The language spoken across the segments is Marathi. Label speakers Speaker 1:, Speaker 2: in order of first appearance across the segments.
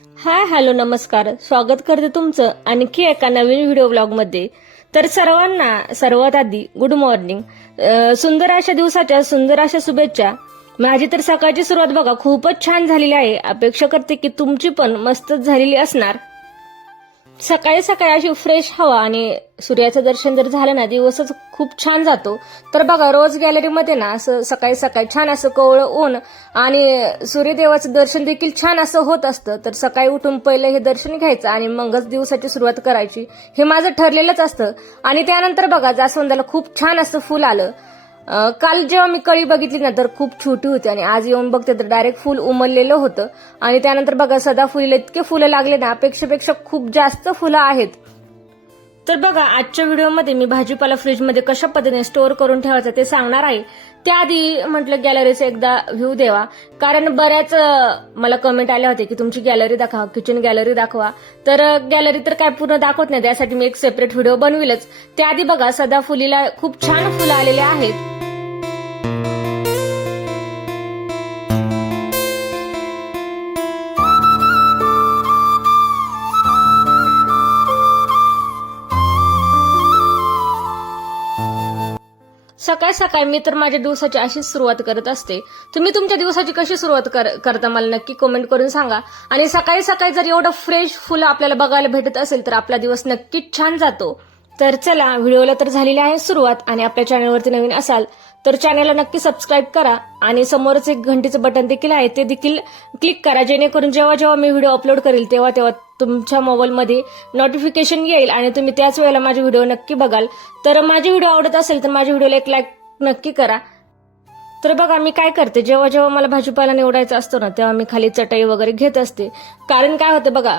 Speaker 1: हाय हॅलो नमस्कार. स्वागत करते तुमचं आणखी एका नवीन व्हिडिओ ब्लॉगमध्ये तर सर्वांना सर्वात आधी गुड मॉर्निंग सुंदर अशा दिवसाच्या सुंदर अशा शुभेच्छा. माझी तर सकाळची सुरुवात बघा खूपच छान झालेली आहे. अपेक्षा करते की तुमची पण मस्तच झालेली असणार. सकाळी सकाळी अशी फ्रेश हवा आणि सूर्याचं दर्शन जर झालं ना दिवसच खूप छान जातो. तर बघा रोज गॅलरीमध्ये ना असं सकाळी सकाळी छान असं कोवळं ऊन आणि सूर्यदेवाचं दर्शन देखील छान असं होत असतं. तर सकाळी उठून पहिले हे दर्शन घ्यायचं आणि मगच दिवसाची सुरुवात करायची. हे माझं ठरलेलंच असतं. आणि त्यानंतर बघा जास्वंदाला खूप छान असं फुल आलं. काल जेव्हा मी कळी बघितली ना तर खूप छोटी होती आणि आज येऊन बघते तर डायरेक्ट फुल उमललेलं होतं. आणि त्यानंतर बघा सदाफुलीला इतके फुलं लागले ना अपेक्षेपेक्षा खूप जास्त फुलं आहेत. तर बघा आजच्या व्हिडिओमध्ये मी भाजीपाला फ्रीजमध्ये कशा पद्धतीने स्टोअर करून ठेवायचं ते सांगणार आहे. त्याआधी म्हटलं गॅलरीचा एकदा व्ह्यू देवा. कारण बऱ्याच मला कमेंट आल्या होते की तुमची गॅलरी दाखवा किचन गॅलरी दाखवा. तर गॅलरी तर काय पूर्ण दाखवत नाही त्यासाठी मी एक सेपरेट व्हिडिओ बनविलच. त्याआधी बघा सदाफुलीला खूप छान फुलं आलेले आहेत. सकाळ सकाळी मी तर माझ्या दिवसाची अशीच सुरुवात करत असते. तुम्ही तुमच्या दिवसाची कशी सुरुवात कर- करता मला नक्की कमेंट करून सांगा. आणि सकाळी सकाळी जर एवढं फ्रेश फुलं आपल्याला बघायला भेटत असेल तर आपला दिवस नक्कीच छान जातो. तर चला व्हिडिओला तर झालेली आहे सुरुवात आणि आपल्या चॅनलवरती नवीन असाल तर चॅनलला नक्की सबस्क्राईब करा आणि समोरच एक घंटीचं बटन देखील आहे ते देखील क्लिक करा. जेणेकरून जेव्हा जेव्हा मी व्हिडिओ अपलोड करेल तेव्हा तेव्हा तुमच्या मोबाईलमध्ये नोटिफिकेशन येईल आणि तुम्ही त्याच वेळेला माझे व्हिडिओ नक्की बघाल. तर माझे व्हिडिओ आवडत असेल तर माझ्या व्हिडिओला एक लाईक नक्की करा. तर बघा मी काय करते जेव्हा जेव्हा मला भाजीपाला निवडायचा असतो ना तेव्हा मी खाली चटई वगैरे घेत असते. कारण काय होतं बघा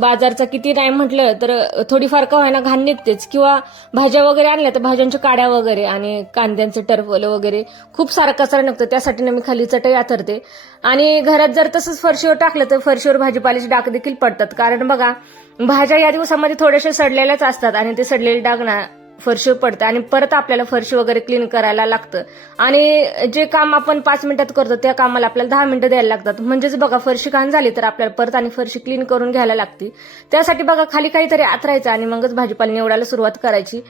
Speaker 1: बाजारचा किती टाईम म्हटलं तर थोडीफार का व्हायना घाण निघतेच. किंवा भाज्या वगैरे आणल्या तर भाज्यांच्या काड्या वगैरे आणि कांद्यांचं टरफलं वगैरे खूप सारा कचरा निघतो त्यासाठी ना मी खाली चटई आथरते. आणि घरात जर तसंच फरशीवर टाकलं तर फरशीवर भाजीपाल्याचे डाग देखील पडतात. कारण बघा भाज्या या दिवसामध्ये थोड्याशा सडलेल्याच असतात आणि ते सडलेले डाग ना फरशी पडतं आणि परत आपल्याला फरशी वगैरे क्लीन करायला लागतं. आणि जे काम आपण पाच मिनिटात करतो त्या कामाला आपल्याला दहा मिनिटं द्यायला लागतात. म्हणजेच बघा फरशी घाण झाली तर आपल्याला परत आणि फरशी क्लीन करून घ्यायला लागते. त्यासाठी बघा खाली काहीतरी आतरायचं आणि मगच भाजीपाला निवडायला सुरुवात करायची.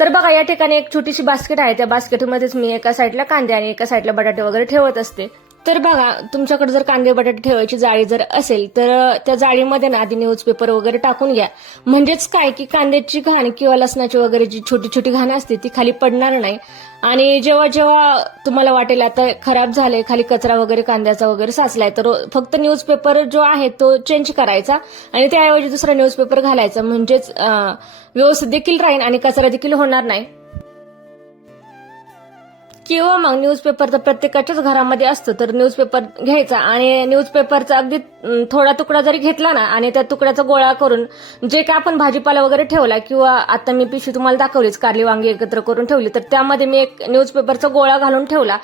Speaker 1: तर बघा या ठिकाणी एक छोटीशी बास्केट आहे. त्या बास्केटमध्येच मी एका साईडला कांदे आणि एका साईडला बटाटे वगैरे ठेवत असते. तर बघा तुमच्याकडे जर कांदे बटाटे ठेवायची जाळी जर असेल तर त्या जाळीमध्ये ना आधी न्यूजपेपर वगैरे टाकून घ्या. म्हणजेच काय की कांद्याची घाण किंवा लसणाची वगैरे जी छोटी छोटी घाण असते ती खाली पडणार नाही. आणि जेव्हा जेव्हा तुम्हाला वाटेल आता खराब झालंय खाली कचरा वगैरे कांद्याचा वगैरे साचलाय तर फक्त न्यूजपेपर जो आहे तो चेंज करायचा. आणि त्याऐवजी दुसरा न्यूजपेपर घालायचा. म्हणजेच व्यवस्थित देखील राहील आणि कचरा देखील होणार नाही. किंवा मग न्यूजपेपर तर प्रत्येकाच्याच घरामध्ये असतं तर न्यूजपेपर घ्यायचा आणि न्यूजपेपरचा अगदी थोडा तुकडा जरी घेतला ना आणि त्या तुकड्याचा गोळा करून जे काय आपण भाजीपाला वगैरे ठेवला किंवा आता मी पिशवी तुम्हाला दाखवलीच कारली वांगी एकत्र करून ठेवली तर त्यामध्ये मी एक न्यूजपेपरचा गोळा घालून ठेवला.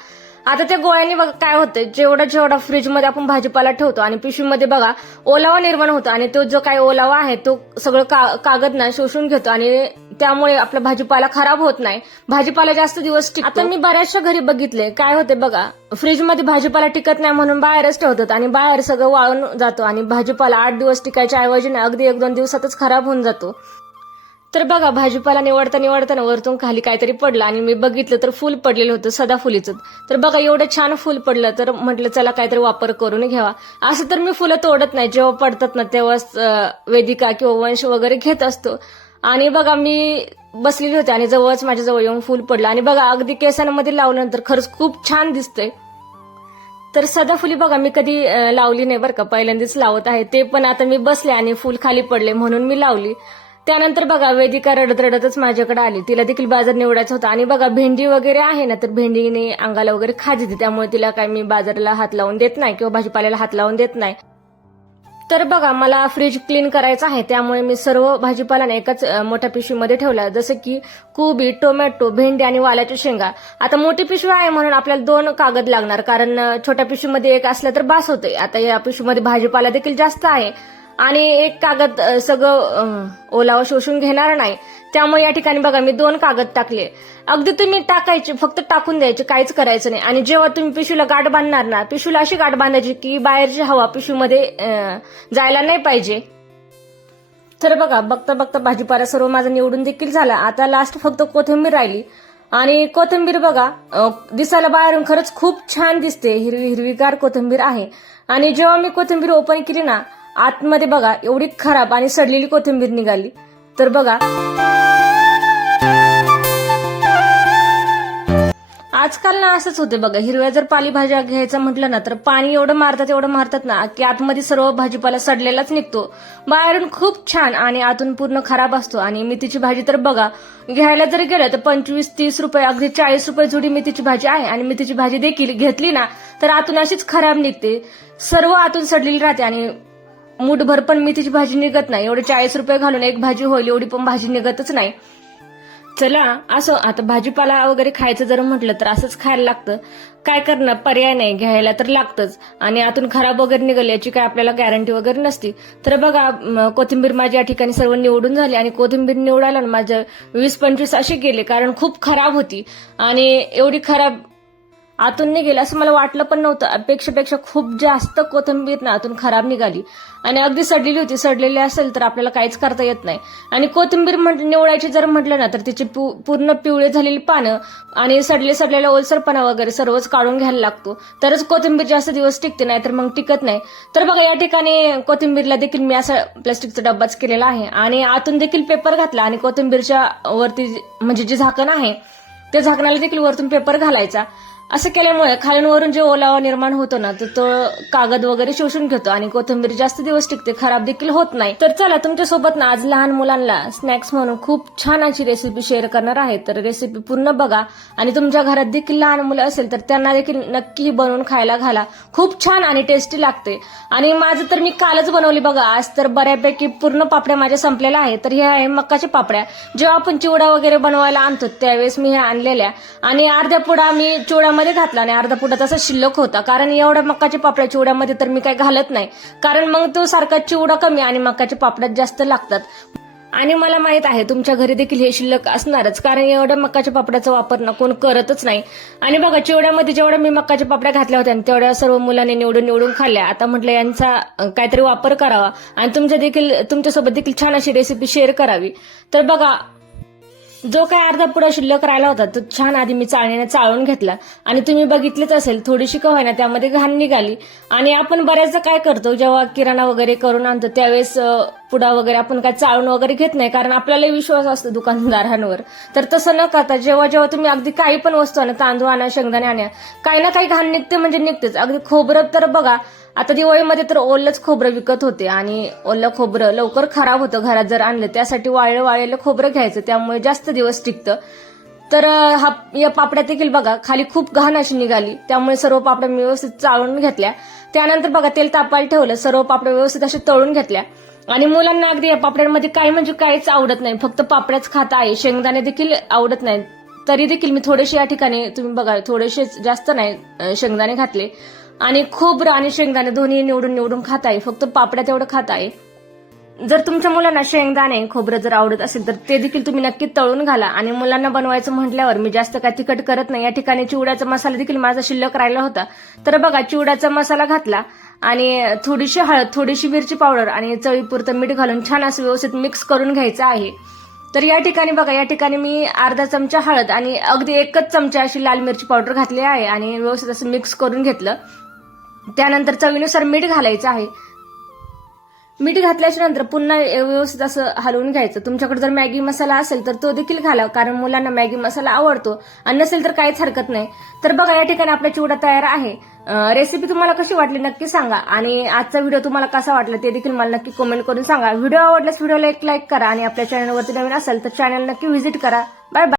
Speaker 1: आता त्या गोळ्यांनी बघा काय होतं जेवढा जेवढा फ्रीजमध्ये आपण भाजीपाला ठेवतो आणि पिशवीमध्ये बघा ओलावा निर्माण होतो आणि तो जो काही ओलावा आहे तो सगळं का- कागद ना शोषून घेतो आणि त्यामुळे आपला भाजीपाला खराब होत नाही. भाजीपाला जास्त दिवस आता मी बऱ्याचशा घरी बघितले काय होते बघा फ्रीजमध्ये भाजीपाला टिकत नाही म्हणून बाहेरच ठेवतात आणि बाहेर सगळं वाळून जातो आणि भाजीपाला आठ दिवस टिकायच्या ऐवजी अगदी एक दोन दिवसातच खराब होऊन जातो. तर बघा भाजीपाला निवडता निवडताना वरतून खाली काहीतरी पडलं आणि मी बघितलं तर फुल पडलेलं होतं सदाफुलीचं. तर बघा एवढं छान फुल पडलं तर म्हटलं चला काहीतरी वापर करून घ्यावा. असं तर मी फुलं तोडत नाही जेव्हा पडतात ना तेव्हाच वेदिका किंवा वंश वगैरे घेत असतो. आणि बघा मी बसलेली होते आणि जवळच माझ्याजवळ येऊन फुल पडलं. आणि बघा अगदी केसांमध्ये लावल्यानंतर खरंच खूप छान दिसतंय. तर सदाफुली बघा मी कधी लावली नाही बरं का. पहिल्यांदाच लावत आहे. ते पण आता मी बसले आणि फुल खाली पडले म्हणून मी लावली. त्यानंतर बघा वेदिका रडत रडतच माझ्याकडे आली. तिला देखील बाजार निवडायचा होता. आणि बघा भेंडी वगैरे आहे ना तर भेंडीने अंगाला वगैरे खाज त्यामुळे तिला काय मी बाजाराला हात लावून देत नाही किंवा भाजीपाल्याला हात लावून देत नाही. तर बघा मला फ्रीज क्लीन करायचं आहे. त्यामुळे मी सर्व भाजीपाला एकाच मोठ्या पिशवीमध्ये ठेवला. जसं की कोबी टोमॅटो भेंडी आणि वालाच्या शेंगा. आता मोठी पिशवी आहे म्हणून आपल्याला दोन कागद लागणार. कारण छोट्या पिशवीमध्ये एक असलं तर बास होते. आता या पिशवीमध्ये भाजीपाला देखील जास्त आहे. आणि एक कागद सगळं ओलावा शोषून घेणार नाही. त्यामुळे या ठिकाणी बघा मी दोन कागद टाकले. अगदी तुम्ही टाकायचे फक्त टाकून द्यायचे काहीच करायचं नाही. आणि जेव्हा तुम्ही पिशूला गाठ बांधणार ना पिशूला अशी गाठ बांधायची की बाहेरची हवा पिशूमध्ये जायला नाही पाहिजे. तर बघा बघता बघता भाजीपाला सर्व माझा निवडून देखील झाला. आता लास्ट फक्त कोथिंबीर राहिली. आणि कोथिंबीर बघा दिसायला बाहेरून खरंच खूप छान दिसते. हिरवी हिरवीगार कोथिंबीर आहे. आणि जेव्हा मी कोथिंबीर ओपन केली ना आतमध्ये बघा एवढी खराब आणि सडलेली कोथिंबीर निघाली. तर बघा. आजकाल ना असंच होते बघा हिरव्या जर पालेभाज्या घ्यायचं म्हटलं ना तर पाणी एवढं मारतात एवढं मारतात ना की आतमध्ये सर्व भाजीपाला सडलेलाच निघतो. बाहेरून खूप छान आणि आतून पूर्ण खराब असतो. आणि मेथीची भाजी तर बघा घ्यायला जर गेलं तर पंचवीस तीस रुपये अगदी चाळीस रुपये जुडी मेथीची भाजी आहे. आणि मेथीची भाजी देखील घेतली ना तर आतून अशीच खराब निघते. सर्व आतून सडलेली राहते आणि मूठभर पण मेथीची भाजी निघत नाही. एवढे चाळीस रुपये घालून एक भाजी होईल एवढी पण भाजी निघतच नाही. चला असं आता भाजीपाला वगैरे खायचं जर म्हटलं तर असंच खायला लागतं. काय करणार? पर्याय नाही घ्यायला तर लागतंच. आणि आतून खराब वगैरे निघाली याची काय आपल्याला गॅरंटी वगैरे नसती. तर बघा कोथिंबीर माझी या ठिकाणी सर्व निवडून झाली आणि कोथिंबीर निवडायला माझ्या माझं वीस पंचवीस असे गेले कारण खूप खराब होती. आणि एवढी खराब आतून निघेल असं मला वाटलं पण नव्हतं. अपेक्षेपेक्षा खूप जास्त कोथंबीर ना आतून खराब निघाली. आणि अगदी सडलेली होती. सडलेली असेल तर आपल्याला काहीच करता येत नाही. आणि कोथिंबीर म्हटलं निवडायची जर म्हटलं ना तर तिची पु- पूर्ण पिवळे झालेली पानं आणि सडले सडलेला ओलसरपणा वगैरे सर्वच काढून घ्यायला लागतो. तरच कोथिंबीर जास्त दिवस टिकते नाही तर मग टिकत नाही. तर बघा या ठिकाणी कोथिंबीरला देखील मी असा प्लास्टिकचा डब्बाच केलेला आहे. आणि आतून देखील पेपर घातला आणि कोथिंबीरच्या वरती म्हणजे जे झाकण आहे त्या झाकणाला देखील वरतून पेपर घालायचा. असं केल्यामुळे खालूनवरून जे ओलावा निर्माण होतो ना तर तो कागद वगैरे शोषून घेतो आणि कोथिंबीर जास्त दिवस टिकते खराब देखील होत नाही. तर चला तुमच्यासोबत ना आज लहान मुलांना स्नॅक्स म्हणून खूप छान अशी रेसिपी शेअर करणार आहे. तर रेसिपी पूर्ण बघा आणि तुमच्या घरात देखील लहान मुलं असेल तर त्यांना देखील नक्की बनवून खायला घाला. खूप छान आणि टेस्टी लागते. आणि माझं तर मी कालच बनवली बघा. आज तर बऱ्यापैकी पूर्ण पापड्या माझ्या संपलेल्या आहेत. तर ह्या आहे मक्काच्या पापड्या. जेव्हा आपण चिवडा वगैरे बनवायला आणतो त्यावेळेस मी ह्या आणलेल्या. आणि अर्ध्या पुडा मी मध्ये घातला आणि अर्धा पुडा तसा शिल्लक होता. कारण एवढ्या मक्काच्या पापड्या चिवड्यामध्ये तर मी काही घालत नाही. कारण मग तो सारखा चिवडा कमी आणि मक्काच्या पापड्यात जास्त लागतात. आणि मला माहीत आहे तुमच्या घरी देखील हे शिल्लक असणारच. कारण एवढ्या मक्काच्या पापड्याचा वापर ना कोण करतच नाही. आणि बघा चिवड्यामध्ये जेवढ्या मी मक्काच्या पापड्या घातल्या होत्या आणि तेवढ्या सर्व मुलांनी निवडून निवडून खाल्ल्या. आता म्हटलं यांचा काहीतरी वापर करावा. आणि तुमच्या देखील तुमच्यासोबत देखील छान अशी रेसिपी शेअर करावी. तर बघा जो काय अर्धा पुडा शिल्लक राहिला होता तो छान आधी मी चाळणीने चाळून घेतला. आणि तुम्ही बघितलेच असेल थोडीशी का त्यामध्ये घाण निघाली. आणि आपण बऱ्याचदा काय करतो जेव्हा किराणा वगैरे करून आणतो त्यावेळेस पुडा वगैरे आपण काय चाळून वगैरे घेत नाही कारण आपल्याला विश्वास असतो दुकानदारांवर. तर तसं न करता जेव्हा जेव्हा तुम्ही अगदी काही पण वस्तू आणा तांदूळ आणा शेंगदाणे आणा काही ना काही घाण निघते म्हणजे निघतेच. अगदी खोबरं तर बघा आता दिवाळीमध्ये तर ओलंच खोबरं विकत होते आणि ओलं खोबरं लवकर खराब होतं. घरात जर आणलं त्यासाठी वाळलं वाळलेलं खोबरं घ्यायचं. त्यामुळे जास्त दिवस टिकतं. तर हा या पापड्या देखील बघा खाली खूप घाण अशी निघाली. त्यामुळे सर्व पापड्या मी व्यवस्थित चाळून घेतल्या. त्यानंतर बघा तेल तापायला ठेवलं. सर्व पापड्या व्यवस्थित असे तळून घेतल्या. आणि मुलांना अगदी या पापड्यांमध्ये काही म्हणजे काहीच आवडत नाही. फक्त पापड्याच खात आहे. शेंगदाणे देखील आवडत नाही तरी देखील मी थोडेसे या ठिकाणी तुम्ही बघा थोडेसे जास्त नाही शेंगदाणे घातले. आणि खोबरं आणि शेंगदाणे दोन्ही निवडून निवडून खात आहे फक्त पापड्या तेवढं खात आहे जर तुमच्या मुलांना शेंगदाणे खोबरं जर आवडत असेल तर ते देखील तुम्ही नक्की तळून घाला. आणि मुलांना बनवायचं म्हटल्यावर मी जास्त काय तिखट करत नाही. या ठिकाणी चिवड्याचा मसाला देखील माझा शिल्लक राहिला होता. तर बघा चिवड्याचा मसाला घातला आणि थोडीशी हळद थोडीशी मिरची पावडर आणि चवीपुरतं मीठ घालून छान असं व्यवस्थित मिक्स करून घ्यायचं आहे. तर या ठिकाणी बघा या ठिकाणी मी अर्धा चमचा हळद आणि अगदी एकच चमचा अशी लाल मिरची पावडर घातली आहे आणि व्यवस्थित असं मिक्स करून घेतलं. त्यानंतर चवीनुसार मीठ घालायचं आहे. मीठ घातल्याच्या नंतर पुन्हा व्यवस्थित असं हलवून घ्यायचं. तुमच्याकडे जर मॅगी मसाला असेल तर तो देखील घाला कारण मुलांना मॅगी मसाला आवडतो. आणि नसेल तर काहीच हरकत नाही. तर बघा या ठिकाणी आपला चिवडा तयार आहे. रेसिपी तुम्हाला कशी वाटली नक्की सांगा. आणि आजचा व्हिडिओ तुम्हाला कसा वाटला ते देखील मला नक्की कमेंट करून सांगा. व्हिडिओ आवडल्यास व्हिडिओला एक लाईक करा आणि आपल्या चॅनलवरती नवीन असेल तर चॅनल नक्की व्हिजिट करा. Bye bye